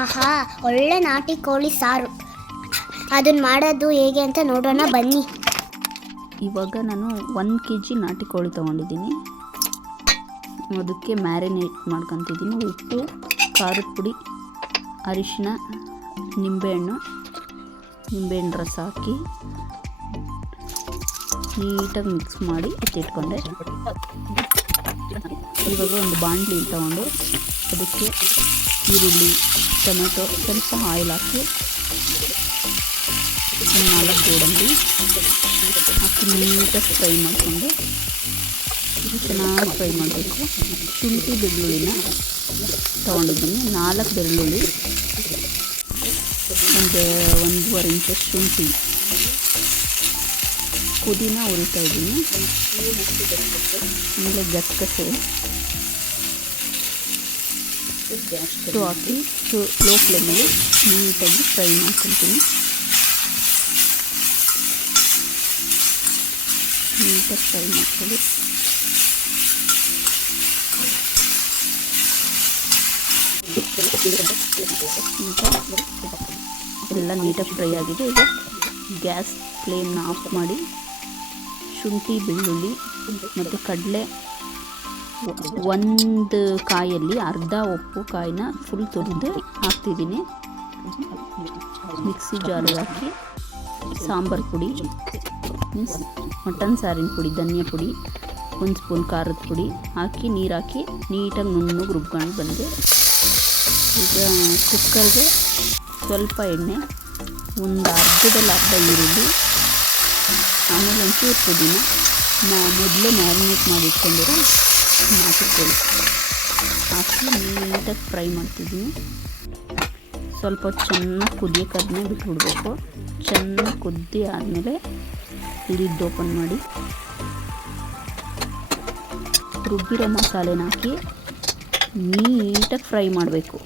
ಆಹಾ, ಒಳ್ಳೆ ನಾಟಿ ಕೋಳಿ ಸಾರು. ಅದನ್ನು ಮಾಡೋದು ಹೇಗೆ ಅಂತ ನೋಡೋಣ ಬನ್ನಿ. ಇವಾಗ ನಾನು 1 kg ನಾಟಿ ಕೋಳಿ ತೊಗೊಂಡಿದ್ದೀನಿ. ಅದಕ್ಕೆ ಮ್ಯಾರಿನೇಟ್ ಮಾಡ್ಕೊತಿದ್ದೀನಿ. ಉಪ್ಪು, ಖಾರದ ಪುಡಿ, ಅರಿಶಿನ, ನಿಂಬೆಹಣ್ಣು ರಸ ಹಾಕಿ ನೀಟಾಗಿ ಮಿಕ್ಸ್ ಮಾಡಿ ಎತ್ತಿಟ್ಕೊಂಡೆ. ಇವಾಗ ಒಂದು ಬಾಣಲಿ ತಗೊಂಡು ಅದಕ್ಕೆ ಈರುಳ್ಳಿ, ಟೊಮೆಟೊ, ಸ್ವಲ್ಪ ಆಯಿಲ್ ಹಾಕಿ 4 ಗೋಡಂಬಿ ಹಾಕಿ ನೀಟಾಗಿ ಫ್ರೈ ಮಾಡಿಕೊಂಡು ಚೆನ್ನಾಗಿ ಫ್ರೈ ಮಾಡಬೇಕು. ಶುಂಠಿ ಬೆಳ್ಳುಳ್ಳಿನ ತೊಗೊಂಡಿದ್ದೀನಿ. 4 ಬೆಳ್ಳುಳ್ಳಿ, 1.5 ಇಂಚಷ್ಟು ಶುಂಠಿ, ಪುದೀನ ಹುರಿತಾ ಇದ್ದೀನಿ. ಆಮೇಲೆ ಗಸಗಸೆ ಅಷ್ಟು ಹಾಕಿ ಲೋ ಫ್ಲೇಮಲ್ಲಿ ನೀಟಾಗಿ ಫ್ರೈ ಮಾಡ್ಕೊತೀನಿ. ನೀಟಾಗಿ ಫ್ರೈ ಮಾಡ್ಕೊಳ್ಳಿ. ಎಲ್ಲ ನೀಟಾಗಿ ಫ್ರೈ ಆಗಿದೆ. ಈಗ ಗ್ಯಾಸ್ ಫ್ಲೇಮ್ನ ಆಫ್ ಮಾಡಿ ಶುಂಠಿ, ಬೆಳ್ಳುಳ್ಳಿ ಮತ್ತು ಕಡಲೆ, ಒಂದು ಕಾಯಲ್ಲಿ ಅರ್ಧ ಒಪ್ಪು ಕಾಯಿನ ಫುಲ್ ತುರಿದು ಹಾಕ್ತಿದ್ದೀನಿ. ಮಿಕ್ಸಿ ಜಾರಿಗೆ ಹಾಕಿ ಸಾಂಬಾರು ಪುಡಿ, ಮೀನ್ಸ್ ಮಟನ್ ಸಾರಿನ ಪುಡಿ, ಧನಿಯಾ ಪುಡಿ, 1 ಸ್ಪೂನ್ ಖಾರದ ಪುಡಿ ಹಾಕಿ ನೀರು ಹಾಕಿ ನೀಟಾಗಿ ನುಣ್ಣಗೆ ರುಬ್ಕೊಂಡು ಬಂದೆ. ಈಗ ಕುಕ್ಕರ್ಗೆ ಸ್ವಲ್ಪ ಎಣ್ಣೆ, ಒಂದು ಅರ್ಧ ಈರುಳ್ಳಿ, ಆಮೇಲೆ ಒಂಚೂರು ಪುದೀನ, ಮೊದಲೇ ಮ್ಯಾರಿನೇಟ್ ಮಾಡಿ ಇಟ್ಕೊಂಡಿರೋ ನಾಟಿ ಕೋಳಿ ಹಾಕಿ ನೀಟಾಗಿ ಫ್ರೈ ಮಾಡ್ತಿದ್ದೀನಿ. ಸ್ವಲ್ಪ ಚೆನ್ನಾಗಿ ಕುದಿಯೋಕ್ಕಾದ್ಮೇಲೆ ಬಿಟ್ಬಿಡ್ಬೇಕು. ಚೆನ್ನಾಗಿ ಕುದ್ದಿ ಆದಮೇಲೆ ಲಿಡ್ ಓಪನ್ ಮಾಡಿ ರುಬ್ಬಿರೋ ಮಸಾಲೆನ ಹಾಕಿ ನೀಟಾಗಿ ಫ್ರೈ ಮಾಡಬೇಕು.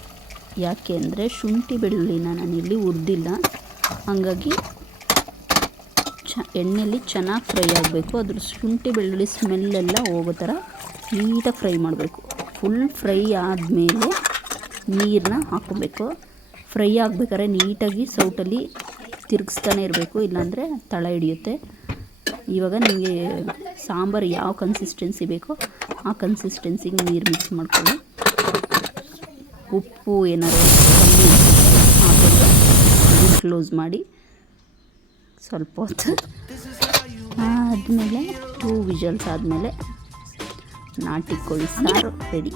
ಯಾಕೆ ಅಂದರೆ ಶುಂಠಿ ಬೆಳ್ಳುಳ್ಳಿನ ನಾನಿಲ್ಲಿ ಹುರಿದಿಲ್ಲ, ಹಾಗಾಗಿ ಎಣ್ಣೆಯಲ್ಲಿ ಚೆನ್ನಾಗಿ ಫ್ರೈ ಆಗಬೇಕು. ಅದ್ರ ಶುಂಠಿ ಬೆಳ್ಳುಳ್ಳಿ ಸ್ಮೆಲ್ಲೆಲ್ಲ ಹೋಗೋ ಥರ ನೀಟಾಗಿ ಫ್ರೈ ಮಾಡಬೇಕು. ಫುಲ್ ಫ್ರೈ ಆದಮೇಲೆ ನೀರನ್ನ ಹಾಕ್ಕೊಬೇಕು. ಫ್ರೈ ಆಗಬೇಕಾದ್ರೆ ನೀಟಾಗಿ ಸೌಟಲ್ಲಿ ತಿರುಗಿಸ್ತಾನೆ ಇರಬೇಕು, ಇಲ್ಲಾಂದರೆ ತಳ ಹಿಡಿಯುತ್ತೆ. ಇವಾಗ ನಿಮಗೆ ಸಾಂಬಾರು ಯಾವ ಕನ್ಸಿಸ್ಟೆನ್ಸಿ ಬೇಕೋ ಆ ಕನ್ಸಿಸ್ಟೆನ್ಸಿಗೆ ನೀರು ಮಿಕ್ಸ್ ಮಾಡ್ಕೊಳ್ಳಿ. ಉಪ್ಪು ಏನಾದ್ರು ಕಮ್ಮಿ ಹಾಕಿದ್ರೆ ಕ್ಲೋಸ್ ಮಾಡಿ ಸ್ವಲ್ಪ ಹೊತ್ತು ಆದಮೇಲೆ 2 ವಿಷಲ್ಸ್ ಆದಮೇಲೆ ನಾಟಿ ಕೋಳಿ ಸಾರು ರೆಡಿ.